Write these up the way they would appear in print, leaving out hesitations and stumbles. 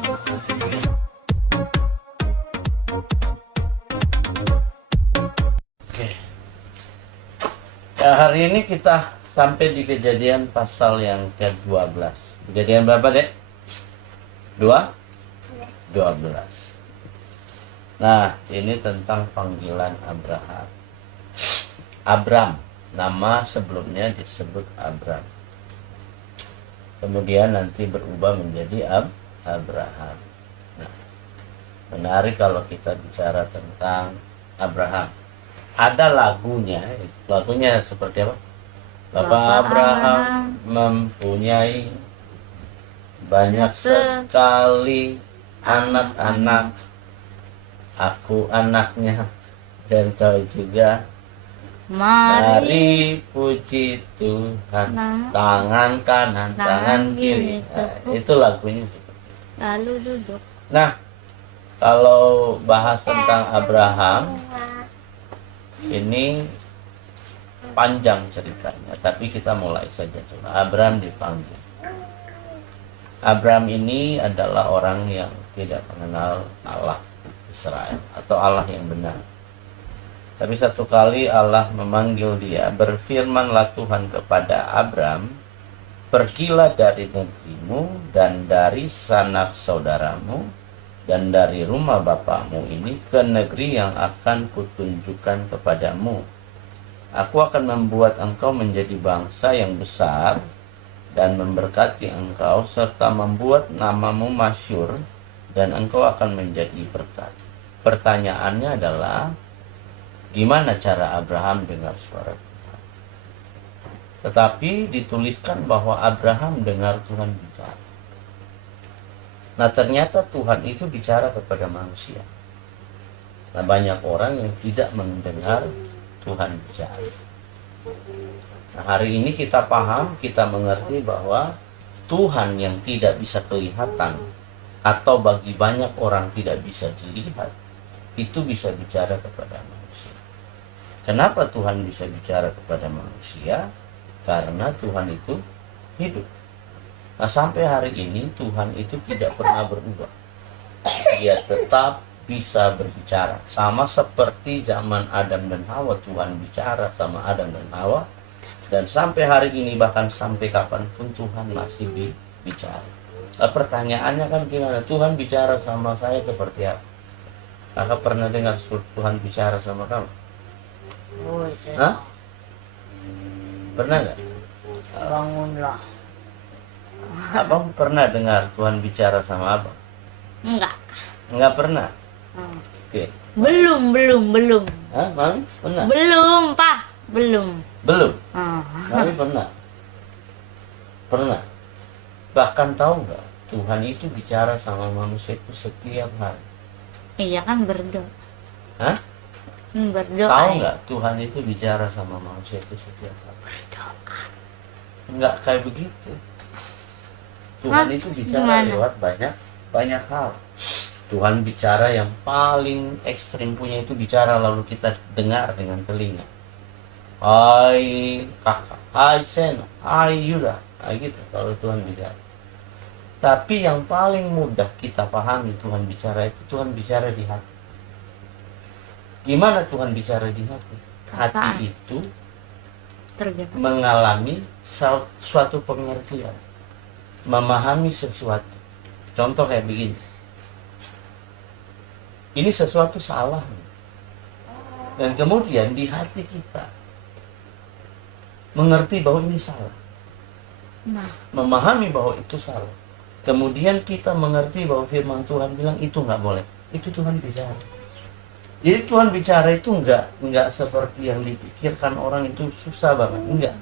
Oke. Ya, hari ini kita sampai di Kejadian pasal yang ke-12. Kejadian berapa, Dek? 12. Nah, ini tentang panggilan Abraham. Abram, nama sebelumnya disebut Abram. Kemudian nanti berubah menjadi Abraham. Nah, menarik kalau kita bicara tentang Abraham. Ada lagunya seperti apa? Bapak Abraham mempunyai banyak sekali anak-anak, aku anaknya, dan kau juga. Mari puji Tuhan, tangan kanan, tangan kiri. Nah, itu lagunya seperti itu. Lalu duduk. Nah, kalau bahas tentang Abraham, ini panjang ceritanya, tapi kita mulai saja dulu. Abraham dipanggil. Abraham ini adalah orang yang tidak mengenal Allah Israel atau Allah yang benar. Tapi satu kali Allah memanggil dia, berfirmanlah Tuhan kepada Abraham, pergilah dari negerimu dan dari sanak saudaramu dan dari rumah bapakmu ini ke negeri yang akan kutunjukkan kepadamu. Aku akan membuat engkau menjadi bangsa yang besar dan memberkati engkau serta membuat namamu masyhur dan engkau akan menjadi berkat. Pertanyaannya adalah, gimana cara Abraham dengar suara Tuhan? Tetapi dituliskan bahwa Abraham dengar Tuhan bicara. Nah, ternyata Tuhan itu bicara kepada manusia. Nah, banyak orang yang tidak mendengar Tuhan bicara. Nah, hari ini kita paham, kita mengerti bahwa Tuhan yang tidak bisa kelihatan atau bagi banyak orang tidak bisa dilihat, itu bisa bicara kepada manusia. Kenapa Tuhan bisa bicara kepada manusia? Karena Tuhan itu hidup. Nah, sampai hari ini Tuhan itu tidak pernah berubah. Dia tetap bisa berbicara. Sama seperti zaman Adam dan Hawa, Tuhan bicara sama Adam dan Hawa. Dan sampai hari ini, bahkan sampai kapanpun Tuhan masih bicara. Nah, pertanyaannya kan gimana? Tuhan bicara sama saya seperti apa? Kakak pernah dengar Tuhan bicara sama kamu? Oh, saya. Hah? Pernah nggak? Bangunlah. Abang pernah dengar Tuhan bicara sama abang? Enggak. Nggak pernah? Oke. Belum. Hah, Mami? Pernah? Belum, Pak. Belum. Belum? Ah. Mami pernah? Pernah? Bahkan tahu nggak? Tuhan itu bicara sama manusia itu setiap hari. Iya kan berdoa. Hah? Berdoa. Tahu ya. nggak? Tuhan itu bicara sama manusia itu setiap hari. Berdoa. Nggak kayak begitu. Tuhan Hah? itu bicara Gimana? lewat banyak hal. Tuhan bicara yang paling ekstrim punya itu bicara lalu kita dengar dengan telinga. Hai kakak, hai Sena, hai Yuda, nah, gitu kalau Tuhan bicara. Tapi yang paling mudah kita pahami Tuhan bicara itu, Tuhan bicara di hati. Gimana Tuhan bicara di hati? Hati itu Tergerak. mengalami suatu pengertian, memahami sesuatu. Contoh kayak begini, ini sesuatu salah, dan kemudian di hati kita mengerti bahwa ini salah, Nah, memahami bahwa itu salah. Kemudian kita mengerti bahwa firman Tuhan bilang itu nggak boleh. Itu Tuhan bicara. Jadi Tuhan bicara itu nggak seperti yang dipikirkan orang itu susah banget. Enggak.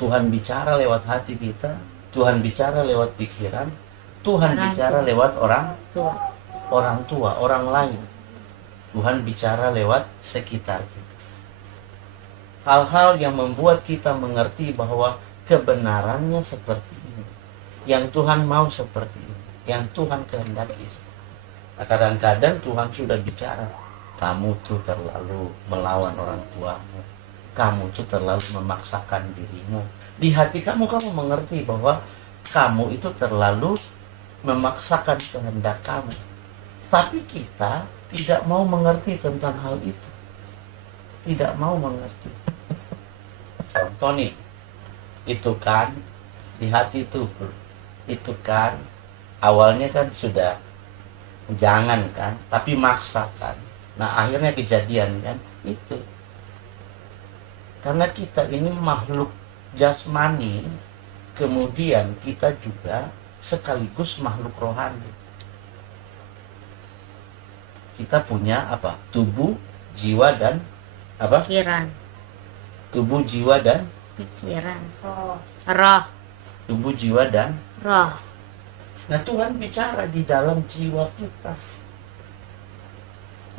Tuhan bicara lewat hati kita. Tuhan bicara lewat pikiran. Tuhan bicara lewat orang tua, orang lain. Tuhan bicara lewat sekitar kita. Hal-hal yang membuat kita mengerti bahwa kebenarannya seperti ini, yang Tuhan mau seperti ini, yang Tuhan kehendaki. Nah, kadang-kadang Tuhan sudah bicara, kamu tuh terlalu melawan orang tuamu, kamu tuh terlalu memaksakan dirimu. Di hati kamu mengerti bahwa kamu itu terlalu memaksakan kehendak kamu. Tapi kita tidak mau mengerti tentang hal itu. Tidak mau mengerti. Contoh nih, itu kan di hati itu kan awalnya kan sudah jangan kan, tapi maksa kan. Nah akhirnya kejadian kan itu. Karena kita ini makhluk jasmani, kemudian kita juga sekaligus makhluk rohani. Kita punya apa? Tubuh, jiwa dan apa? Pikiran. Tubuh, jiwa dan Pikiran. Roh. tubuh, jiwa dan. Roh. Nah Tuhan bicara di dalam jiwa kita,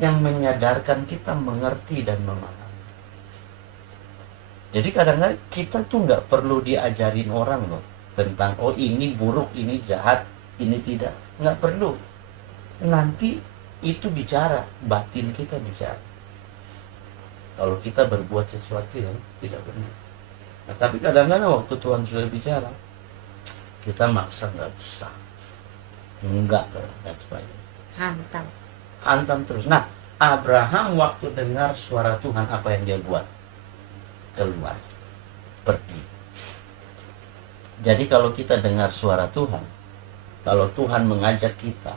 yang menyadarkan kita mengerti dan memahami. Jadi kadang-kadang kita tuh nggak perlu diajarin orang loh tentang oh ini buruk, ini jahat, ini tidak. Nggak perlu. Nanti itu bicara, batin kita bicara. Kalau kita berbuat sesuatu yang tidak benar. Nah, tapi kadang-kadang waktu Tuhan sudah bicara, kita maksa nggak usah. Enggak, dan sebagainya. Hantam terus. Nah, Abraham waktu dengar suara Tuhan, apa yang dia buat? Keluar, pergi. Jadi kalau kita dengar suara Tuhan, kalau Tuhan mengajak kita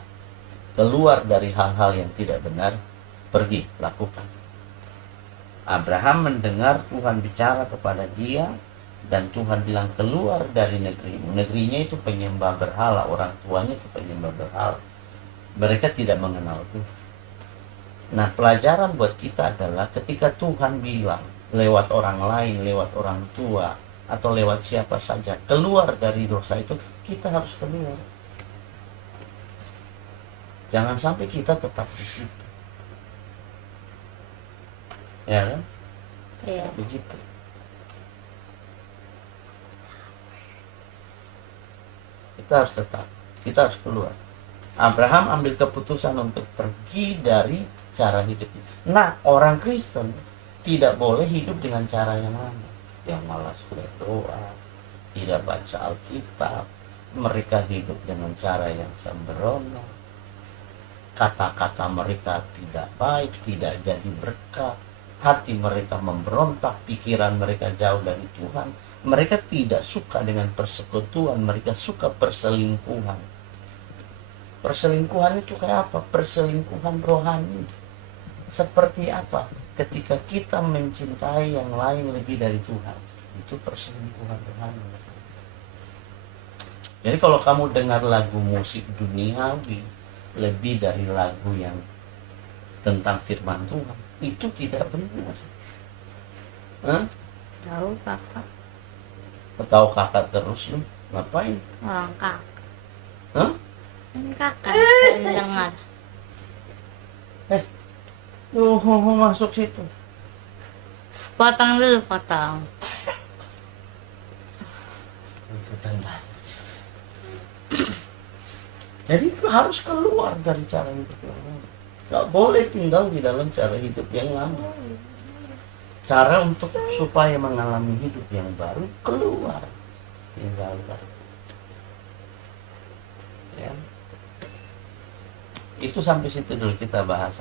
keluar dari hal-hal yang tidak benar, pergi, lakukan. Abraham mendengar Tuhan bicara kepada dia, dan Tuhan bilang keluar dari negerimu. Negerinya itu penyembah berhala, orang tuanya itu penyembah berhala. Mereka tidak mengenal Tuhan. Nah, pelajaran buat kita adalah ketika Tuhan bilang lewat orang lain, lewat orang tua, atau lewat siapa saja, keluar dari dosa itu, kita harus keluar. Jangan sampai kita tetap di situ. Ya kan? Iya. Begitu. Kita harus tetap, kita harus keluar. Abraham ambil keputusan untuk pergi dari cara hidup itu. Nah, orang Kristen tidak boleh hidup dengan cara yang lama, yang malas berdoa, tidak baca Alkitab. Mereka hidup dengan cara yang sembrono. Kata-kata mereka tidak baik, tidak jadi berkat. Hati mereka memberontak, pikiran mereka jauh dari Tuhan. Mereka tidak suka dengan persekutuan, mereka suka perselingkuhan. Perselingkuhan itu kayak apa? Perselingkuhan rohani. Seperti apa? Ketika kita mencintai yang lain lebih dari Tuhan, itu perselingkuhan rohani. Jadi kalau kamu dengar lagu musik duniawi lebih dari lagu yang tentang firman Tuhan, itu tidak benar. Tahu kakak. Tahu kakak terus lu ngapain? Orang kakak. Hah? Kan kakak sering dengar. Masuk situ. Potong dulu, potong. Ikutan banget. Jadi harus keluar dari cara hidup yang lama. Gak boleh tinggal di dalam cara hidup yang lama. Cara untuk supaya mengalami hidup yang baru, keluar, tinggalkan. Ya. Itu sampai situ dulu kita bahas.